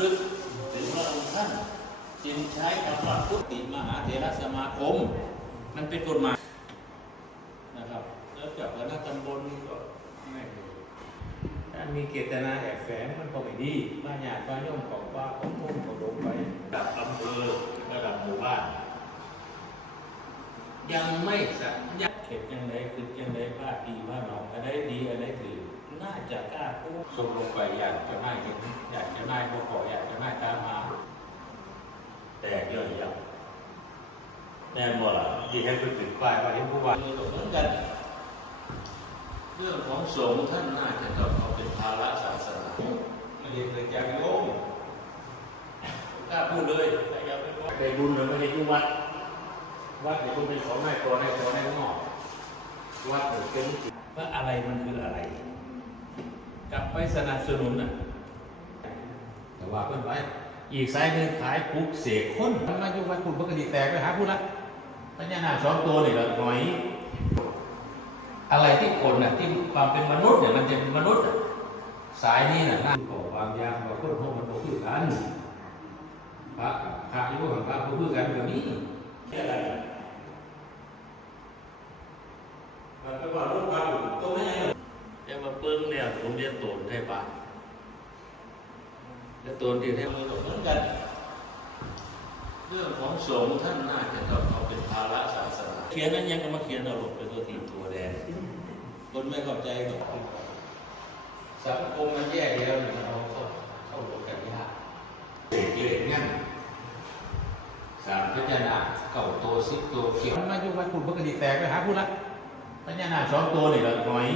ลึกถึงพระองค์ท่านจึงใช้คำว่าพุทธิมหาเถรสมาคมมันเป็นกฎหมายนะครับแล้วจากคณะตำบลก็ไม่ถ้ามีเกตนาแอบแฝงมันก็ไม่ดีบ้านใาญ่บ้านย่อมของว่าของพุ่งของลงไประดับอำเภอระดับหมู่บ้าน ยังไม่สัญญาเขตยังไงคือยังไงบ้านดีบ้านเราน่าจะกล้าพูดส่งลงไปอยากจะไม่เห็นอยากจะไม่พอขออยากจะไม่กตามมา แต่เยอะแยะแน่นอนล่ะที่เห้นเป็นถึงฝ่ายว่าเห็นผู้ว่าเหมือนกัน เรื่องของสงฆ์ท่านน่าจะต้องเอาเป็นภาระศาสนาไม่ได้เกิดจาโยมกล้าพูดเลยได้บุญหรือไม่ได้ยุ่วัดวัดเนี่ยคุณเป็นของนายตัวในตัวในงอกวัดเป็นพระอะไรมันคืออะไรกลับไปสนับสนุนนะแต่ว่าเพื่อนไป อีกสายหนึ่งขายปุ๊กเสกคน มันมาอยู่มัคุณพระกติแตกไปหาผู้รักัญานาสองตัวนี่ยหน่อย อะไรที่คนน่ะที่ความเป็นมนุษย์เนี่ยมันจะเป็นมนุษย์สายนี้น่ะน่า่อความยากว่มคนพวกมันก็คือกันพระพระยุคของพระก็คือกันแบบนี้แค่ไหนมันก็ว่ารูปพาะต่งหญ่จ่มาเปิ้งเนี่ยผมเรียนตูนได้ปะและตูนที่ไท้มือเหมือนกัน เรื่องของสงฆ์ท่านน่าจะต้องเขาเป็นภาระศาสนาเขียนนั้นยังก็มาเขียนเอาหลบเป็นตัวทีตัวแดงคนไม่เข้าใจก็สังคมมันแย่แล้วเนี่ยเราเข้าเข้าหลบกันยากเด็กเลยกงั้นสามพญานาเก่าตัวสิบตัวเขียวมาอยู่วัดคุณพระกติแตกไปหาผู้รักพญานาสองตัวนี่ละหน่อย